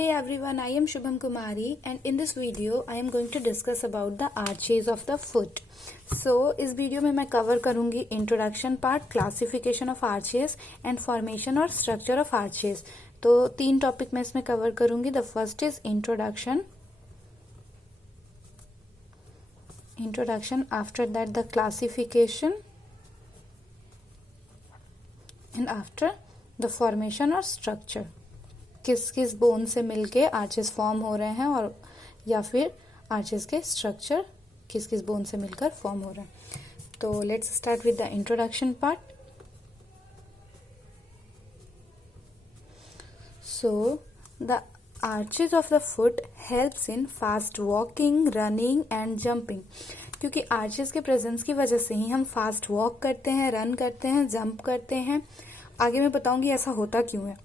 Hey everyone, I am Shubham Kumari and in this video I am going to discuss about the arches of the foot. So इस video में मैं cover करूंगी introduction part, classification of arches and formation और structure of arches. तो 3 topic मैं इसमें cover करूंगी. The first is introduction, after that the classification and after the formation और स्ट्रक्चर. किस किस बोन से मिलके आर्चेस फॉर्म हो रहे हैं और या फिर आर्चेस के स्ट्रक्चर किस किस बोन से मिलकर फॉर्म हो रहे हैं. तो let's start with the introduction part. So the arches of the foot helps in fast walking, running and jumping. क्योंकि आर्चेस के प्रेजेंस की वजह से ही हम फास्ट वॉक करते हैं, रन करते हैं, जंप करते हैं. आगे मैं बताऊंगी ऐसा होता क्यों है.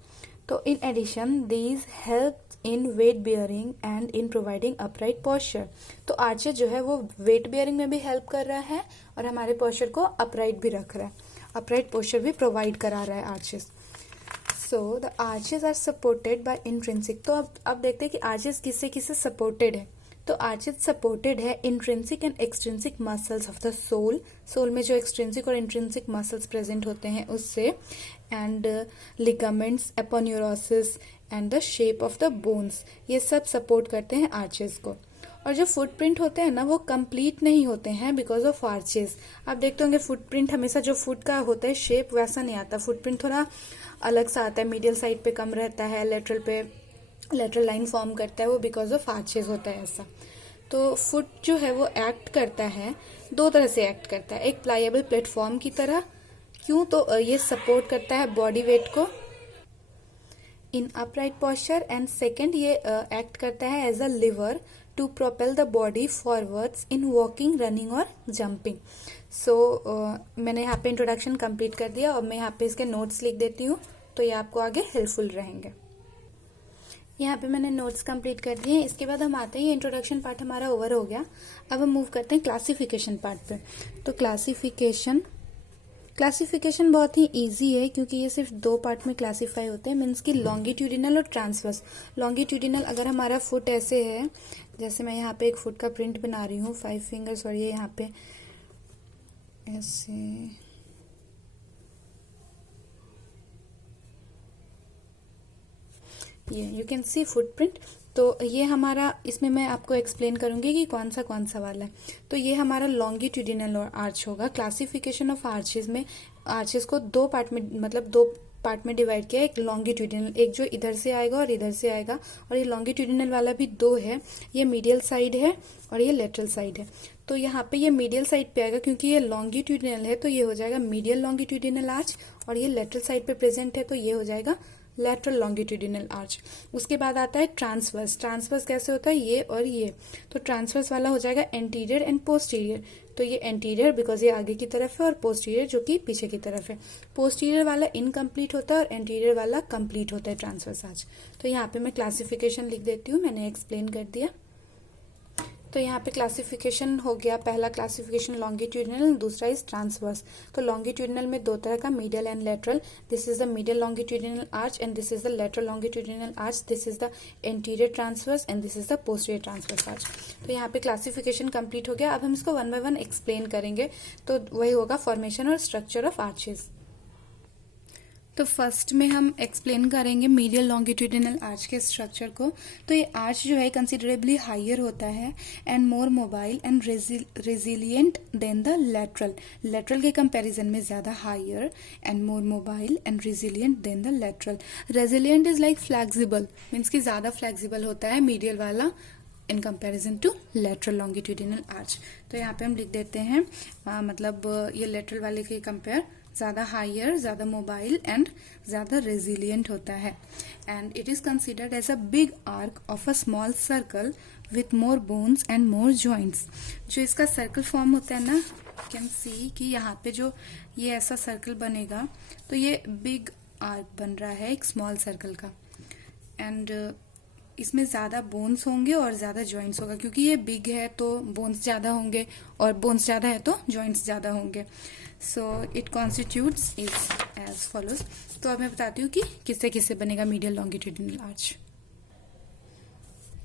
तो in addition these help in weight bearing and in providing upright posture. तो आर्चेस जो है वो वेट बियरिंग में भी हेल्प कर रहा है और हमारे पोस्चर को अपराइट भी रख रहा है, अपराइट पोस्चर भी प्रोवाइड करा रहा है arches. So the arches are supported by intrinsic. तो अब देखते हैं कि आर्चेस किससे किससे सपोर्टेड है. तो आर्चेस सपोर्टेड है intrinsic and extrinsic muscles of the sole. Sole में जो एक्सट्रिंसिक और इंट्रिंसिक मसल्स प्रेजेंट होते हैं उससे, and ligaments, aponeurosis and the shape of the bones, ये सब सपोर्ट करते हैं आर्चेस को. और जो फुटप्रिंट होते हैं ना वो कंप्लीट नहीं होते हैं बिकॉज ऑफ आर्चेस. आप देखते होंगे फुटप्रिंट हमेशा जो फुट का होता है शेप वैसा नहीं आता. फुटप्रिंट थोड़ा अलग सा आता है, मीडियल साइड पे कम रहता है, लेटरल पे लेटरल लाइन फॉर्म करता है, वो बिकॉज ऑफ आर्चेस होता है ऐसा. तो फुट जो है वो एक्ट करता है, 2 तरह से एक्ट करता है. एक प्लायबल प्लेटफॉर्म की तरह. क्यों? तो ये सपोर्ट करता है बॉडी वेट को in upright posture. And second ये एक्ट करता है as a lever to propel the body forwards in walking, running और जंपिंग. सो मैंने यहाँ पे इंट्रोडक्शन कंप्लीट कर दिया और मैं यहाँ पे इसके नोट्स लिख देती हूँ तो ये आपको आगे हेल्पफुल रहेंगे. यहाँ पे मैंने नोट्स कंप्लीट कर दिए. इसके बाद हम आते हैं, ये इंट्रोडक्शन पार्ट हमारा ओवर हो गया. अब हम मूव करते हैं क्लासिफिकेशन पार्ट पे. तो क्लासिफिकेशन बहुत ही इजी है क्योंकि ये सिर्फ 2 पार्ट में क्लासिफाई होते हैं. मीन्स की लॉन्गिट्यूडिनल और ट्रांसवर्स. लॉन्गिट्यूडिनल अगर हमारा फुट ऐसे है, जैसे मैं यहाँ पे एक फुट का प्रिंट बना रही हूँ 5 फिंगर्स, और ये यहाँ पे ऐसे, ये यू कैन सी फुटप्रिंट. तो ये हमारा, इसमें मैं आपको एक्सप्लेन करूंगी कि कौन सा वाला है. तो ये हमारा लॉन्गिट्यूडिनल आर्च होगा. क्लासिफिकेशन ऑफ आर्चेस में आर्चेस को 2 पार्ट में, मतलब 2 पार्ट में डिवाइड किया. एक लॉन्गिट्यूडिनल, एक जो इधर से आएगा और इधर से आएगा, और ये लॉन्गिट्यूडिनल वाला भी 2 है. ये मीडियल साइड है और ये लेटरल साइड है. तो यहाँ पे ये मीडियल साइड पे आएगा क्योंकि ये लॉन्गिट्यूडिनल है तो ये हो जाएगा मीडियल लॉन्गिट्यूडिनल आर्च, और ये लेटरल साइड पे प्रेजेंट है तो ये हो जाएगा लेटरल लॉन्गिट्यूडिनल आर्च. उसके बाद आता है ट्रांसवर्स. ट्रांसवर्स कैसे होता है? ये और ये. तो ट्रांसवर्स वाला हो जाएगा एंटीरियर एंड पोस्टीरियर. तो ये एंटीरियर बिकॉज ये आगे की तरफ है और पोस्टीरियर जो कि पीछे की तरफ है. पोस्टीरियर वाला इनकम्प्लीट होता है और एंटीरियर वाला कंप्लीट होता है ट्रांसवर्स आर्च. तो यहाँ पे मैं क्लासिफिकेशन लिख देती हूँ, मैंने एक्सप्लेन कर दिया. तो यहाँ पे क्लासिफिकेशन हो गया. पहला क्लासिफिकेशन लॉन्गिट्यूडिनल, दूसरा इज ट्रांसवर्स. तो लॉन्गिट्यूडिनल में 2 तरह का, medial and lateral. This is the medial longitudinal arch and this is the lateral longitudinal arch. This is the anterior transverse and this is the posterior transverse arch. तो यहाँ पे classification complete हो गया. अब हम इसको 1 बाय 1 एक्सप्लेन करेंगे. तो वही होगा फॉर्मेशन और स्ट्रक्चर ऑफ आर्चेस. तो फर्स्ट में हम एक्सप्लेन करेंगे मीडियल लॉन्गिट्यूडिनल आर्च के स्ट्रक्चर को. तो ये आर्च जो है कंसिडरेबली हायर होता है and more mobile and resilient than the lateral. Lateral के कंपैरिजन में ज्यादा higher and more mobile and resilient than the lateral. Resilient is like flexible, means की ज्यादा फ्लेक्सिबल होता है मीडियल वाला in comparison to lateral longitudinal arch. तो यहाँ पे हम लिख देते हैं मतलब ये लेटरल वाले के कंपेयर ज्यादा हायर, ज्यादा मोबाइल एंड ज्यादा रेजिलियंट होता है. And it is considered as a big arc of a small circle with more bones and more joints. जो इसका सर्कल फॉर्म होता है ना, कैन सी कि यहाँ पे जो ये ऐसा सर्कल बनेगा तो ये बिग आर्क बन रहा है एक स्मॉल सर्कल का. एंड इसमें ज्यादा बोन्स होंगे और ज्यादा जॉइंट्स होगा क्योंकि ये बिग है तो बोन्स ज्यादा होंगे और बोन्स ज्यादा है तो जॉइंट्स ज्यादा होंगे. So it constitutes is as follows. तो अब मैं बताती हूँ कि किससे किससे बनेगा मीडियल लॉन्गिट्यूडिनल आर्च.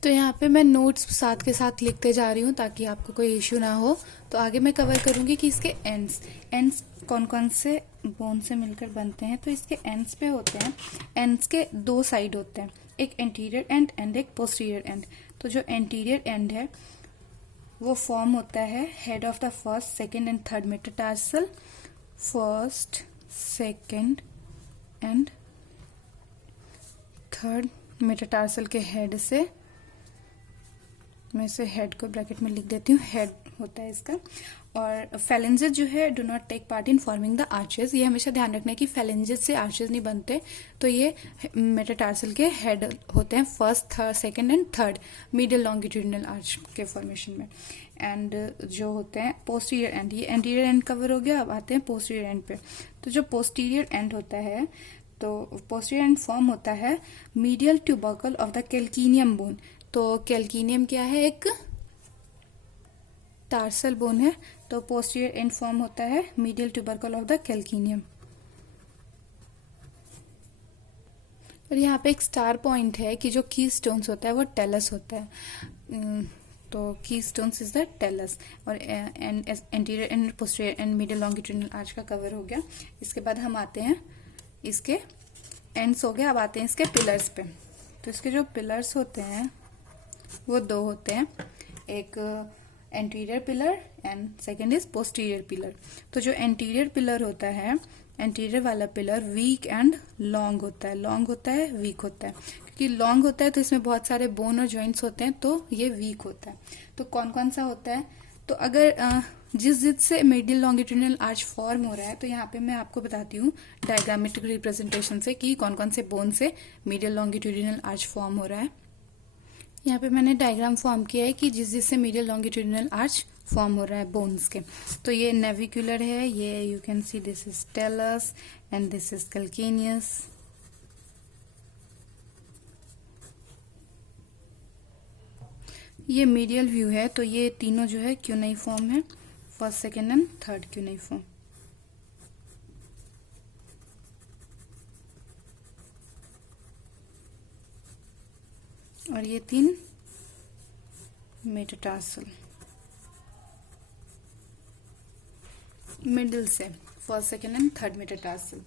तो यहाँ पे मैं नोट्स साथ के साथ लिखते जा रही हूँ ताकि आपको कोई इश्यू ना हो। तो आगे मैं कवर करूँगी कि इसके एंड्स कौन कौन से बोन से मिलकर बनते हैं। तो इसके एंड्स पे होते हैं, एंड्स के दो साइड होते हैं, एक एंटीरियर एंड एंड एक पोस्टीरियर एंड। तो जो एंटीरियर एंड है वो फॉर्म होता है head of the first, second and third metatarsal, first, second and third metatarsal के हेड से। मैं इसे हेड को ब्रैकेट में लिख देती हूँ, हेड होता है इसका। और फेलेंजेस जो है do not take part in forming the arches. ये हमेशा ध्यान रखना है कि फेलेंजेस से आर्चेस नहीं बनते। तो ये मेटाटार्सल के हेड होते हैं, first, third, second and third medial longitudinal arch के फॉर्मेशन में। एंड जो होते हैं पोस्टीरियर एंड, ये एंटीरियर एंड कवर हो गया। अब आते हैं पोस्टीरियर एंड पे। तो जो पोस्टीरियर एंड होता है, तो पोस्टीरियर एंड फॉर्म होता है medial tubercle of the calcaneum bone. तो कैल्किनियम क्या है? एक टार्सल बोन है। तो पोस्टीरियर एंड फॉर्म होता है मीडियल ट्यूबरकल ऑफ द कैल्किनियम। और यहाँ पे एक स्टार पॉइंट है कि जो की स्टोन्स होता है वो टेलस होता है। तो की स्टोन्स इज द टेलस। और anterior and posterior and medial longitudinal arch का कवर हो गया। इसके बाद हम आते हैं, इसके एंड्स हो गए। अब आते हैं इसके पिलर्स पे। तो इसके जो पिलर्स होते हैं वो दो होते हैं, एक anterior pillar and second is posterior pillar. तो जो एंटीरियर पिलर होता है, एंटीरियर वाला पिलर वीक एंड लॉन्ग होता है। लॉन्ग होता है, वीक होता है। क्योंकि लॉन्ग होता है तो इसमें बहुत सारे बोन और जॉइंट्स होते हैं, तो ये वीक होता है। तो कौन कौन सा होता है? तो अगर जिस से मीडियल लॉन्गिट्यूडिनल आर्च फॉर्म हो रहा है, तो यहाँ पे मैं आपको बताती हूँ डायग्रामेटिक रिप्रेजेंटेशन से कि कौन कौन से बोन से मीडियल लॉन्गिट्यूडिनल आर्च फॉर्म हो रहा है। यहाँ पे मैंने डायग्राम फॉर्म किया है कि जिससे मीडियल लॉन्गिट्यूडिनल आर्च फॉर्म हो रहा है बोन्स के। तो ये नेविकुलर है, ये you can see this is talus and this is calcaneus. ये मीडियल व्यू है। तो ये तीनों जो है क्यूनाइफॉर्म है, फर्स्ट, सेकेंड एंड थर्ड क्यूनाइफॉर्म। और ये तीन मेटाटार्सल मिडिल से, first, second and third metatarsal.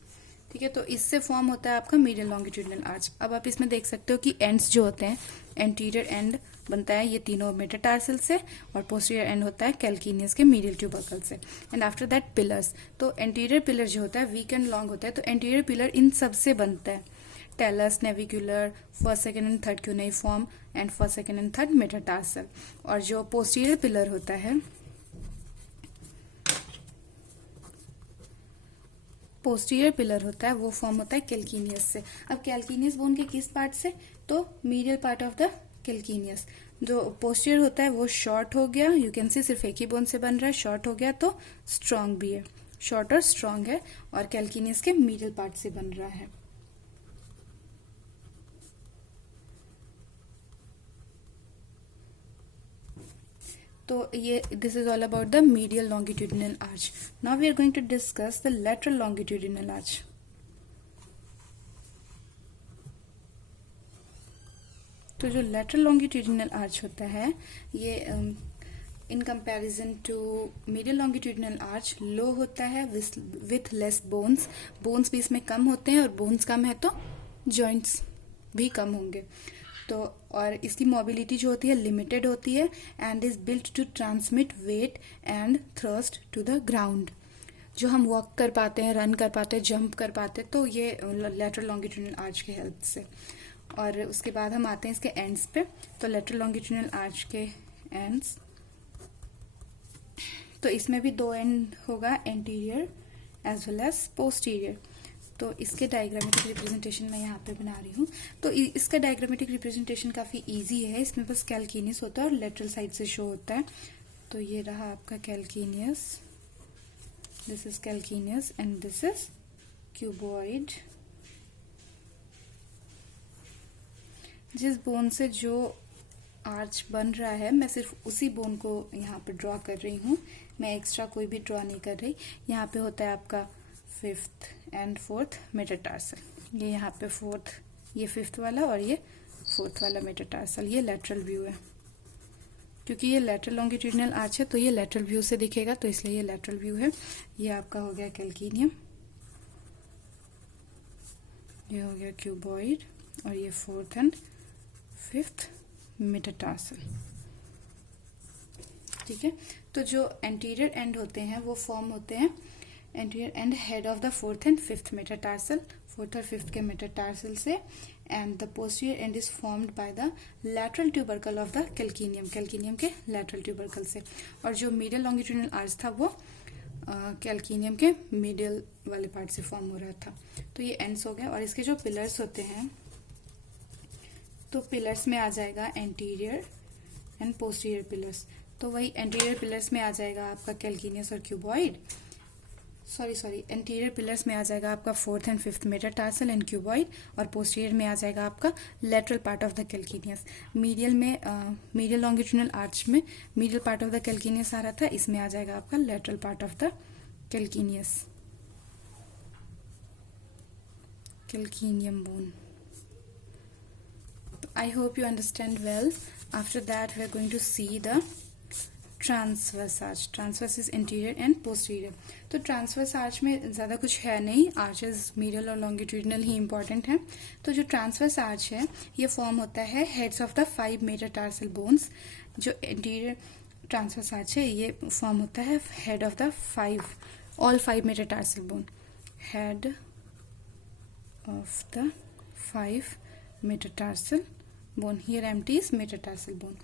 ठीक है, तो इससे फॉर्म होता है आपका मीडियल लॉन्गिट्यूडिनल आर्च। अब आप इसमें देख सकते हो कि एंड्स जो होते हैं, एंटीरियर एंड बनता है ये तीनों मेटाटार्सल से, और पोस्टीरियर एंड होता है कैल्किनियस के मीडियल ट्यूबरकल से। And after that pillars. तो एंटीरियर पिलर जो होता है वीक एंड लॉन्ग होता है। तो एंटीरियर पिलर इन सब से बनता है, talus, navicular, first, second and third cuneiform and first, second and third metatarsal. और जो पोस्टीरियर पिलर होता है, पोस्टीरियर पिलर होता है वो फॉर्म होता है कैल्किनियस से। अब कैल्किनियस बोन के किस पार्ट से? तो मीडियल पार्ट ऑफ द कैल्किनियस। जो पोस्टीरियर होता है वो शॉर्ट हो गया, यू कैन सी सिर्फ एक ही बोन से बन रहा है, शॉर्ट हो गया तो स्ट्रॉन्ग भी है, शॉर्ट और स्ट्रॉन्ग है, और कैल्किनियस के मीडियल पार्ट से बन रहा है। तो ये this is all about the medial longitudinal arch. Now we are going to discuss the lateral longitudinal arch. तो जो लेटरल लॉन्गिट्यूडिनल आर्च होता है, ये in comparison to medial longitudinal arch low होता है विथ लेस बोन्स। बोन्स भी इसमें कम होते हैं, और बोन्स कम है तो जॉइंट्स भी कम होंगे। तो और इसकी मोबिलिटी जो होती है लिमिटेड होती है, and is built to transmit weight and thrust to the ground. जो हम वॉक कर पाते हैं, रन कर पाते हैं, जंप कर पाते हैं, तो ये लेटरल लॉन्गिट्यूडिनल आर्च के हेल्प से। और उसके बाद हम आते हैं इसके एंड्स पे। तो लेटरल लॉन्गिट्यूडिनल आर्च के एंड्स, तो इसमें भी दो एंड होगा, anterior as well as posterior. तो इसके डायग्रामेटिक रिप्रेजेंटेशन मैं यहाँ पे बना रही हूँ। तो इसका डायग्रामेटिक रिप्रेजेंटेशन काफी इजी है। इसमें बस कैल्किनियस होता है और लेटरल साइड से शो होता है। तो ये रहा आपका calcaneus, this is calcaneus and this is cuboid. जिस बोन से जो आर्च बन रहा है, मैं सिर्फ उसी बोन को यहाँ पे ड्रॉ कर रही हूँ, मैं एक्स्ट्रा कोई भी ड्रॉ नहीं कर रही। यहाँ पे होता है आपका फिफ्थ एंड फोर्थ मेटाटार्सल। ये यहाँ पे फोर्थ ये 5th वाला और ये 4th वाला मेटाटार्सल। ये लेटरल व्यू है, क्योंकि ये लेटरल लॉन्गिट्यूडिनल आर्च है तो ये लेटरल व्यू से दिखेगा, तो इसलिए ये लेटरल व्यू है। ये आपका हो गया कैल्किनियम, ये हो गया क्यूबॉइड, और ये 4th एंड 5th मेटाटार्सल। ठीक है, तो जो एंटीरियर एंड होते हैं वो फॉर्म होते हैं anterior end head of the 4th and 5th metatarsal, 4th और 5th के मेटाटार्सल से, and the posterior end is formed by the lateral tubercle of the calcaneum, calcaneum के लैटरल ट्यूबरकल से। और जो मीडियल लॉन्गिट्यूडिनल आर्च था वो कैल्किनियम के मीडियल वाले पार्ट से फॉर्म हो रहा था। तो ये एंड्स हो गया। और इसके जो पिलर्स होते हैं, तो पिलर्स में आ जाएगा एंटीरियर एंड पोस्टीरियर पिलर्स। तो वही एंटीरियर पिलर्स में आ जाएगा आपका कैल्किनियस और क्यूबॉइड, सॉरी एंटीरियर पिलर्स में आ जाएगा आपका 4th and 5th metatarsal and cuboid, और पोस्टीरियर में आ जाएगा आपका lateral part of the calcaneus. Medial में मीडियल लॉन्गिट्यूडिनल आर्च में medial part of the calcaneus आ रहा था, इसमें आ जाएगा आपका lateral part of the calcaneus, calcaneum bone. I hope you understand well. After that we are going to see the transverse arch. Transverse is anterior and posterior. तो transverse arch में ज़्यादा कुछ है नहीं, आर्चेस मीडियल और longitudinal ही important है। तो जो ट्रांसवर्स आर्च है ये फॉर्म होता है heads of the 5 metatarsal bones. जो एंटीरियर ट्रांसवर्स आर्च है ये फॉर्म होता है head of the 5 metatarsal bone, head of the 5 metatarsal bone. Here empty is metatarsal bone.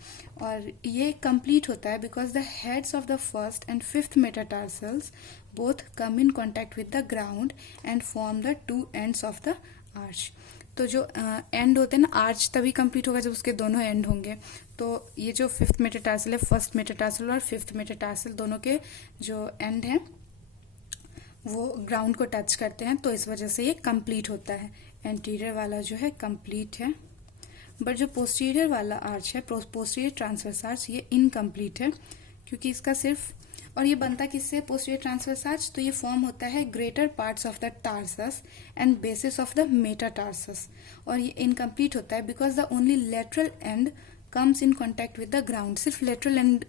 और ये कंप्लीट होता है because the heads of the 1st and 5th metatarsals both come in contact with the ground and form the 2 ends of the arch. तो जो and होते हैं ना, arch तभी कंप्लीट होगा जब उसके दोनों एंड होंगे। तो ये जो 5th मेटाटार्सल है, 1st मेटाटार्सल और 5th मेटाटार्सल दोनों के जो एंड हैं वो ग्राउंड को टच करते हैं, तो इस वजह से ये कंप्लीट होता है। एंटीरियर वाला जो है कंप्लीट है, बट जो पोस्टीरियर वाला आर्च है, पोस्टीरियर ट्रांसवर्स आर्च, ये इनकम्प्लीट है, क्योंकि इसका सिर्फ, और ये बनता किससे पोस्टीरियर ट्रांसवर्स आर्च, तो ये फॉर्म होता है greater parts of the tarsus and bases of the metatarsus. और ये इनकम्प्लीट होता है because the only lateral and comes in contact with the ground, सिर्फ लेटरल एंड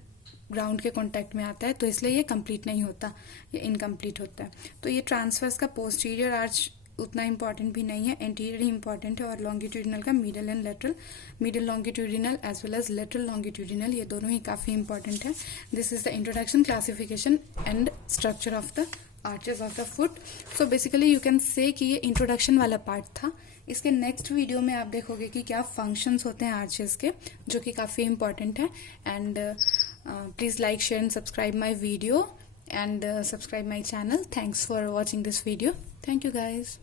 ग्राउंड के कॉन्टैक्ट में आता है, तो इसलिए ये कंप्लीट नहीं होता, ये इनकम्प्लीट होता है। तो ये ट्रांसवर्स का पोस्टीरियर आर्च उतना इंपॉर्टेंट भी नहीं है, एंटीरियर ही इंपॉर्टेंट है, और लॉन्गिट्यूडिनल का medial and lateral, medial longitudinal as well as lateral longitudinal, ये दोनों ही काफी इंपॉर्टेंट है। This is the introduction, classification and structure of the arches of the foot. So basically you can say कि ये इंट्रोडक्शन वाला part था। इसके नेक्स्ट वीडियो में आप देखोगे कि क्या फंक्शंस होते हैं आर्चेस के, जो कि काफी इंपॉर्टेंट है। And please like, share and subscribe my video and subscribe my channel. Thanks for watching this video. Thank you guys.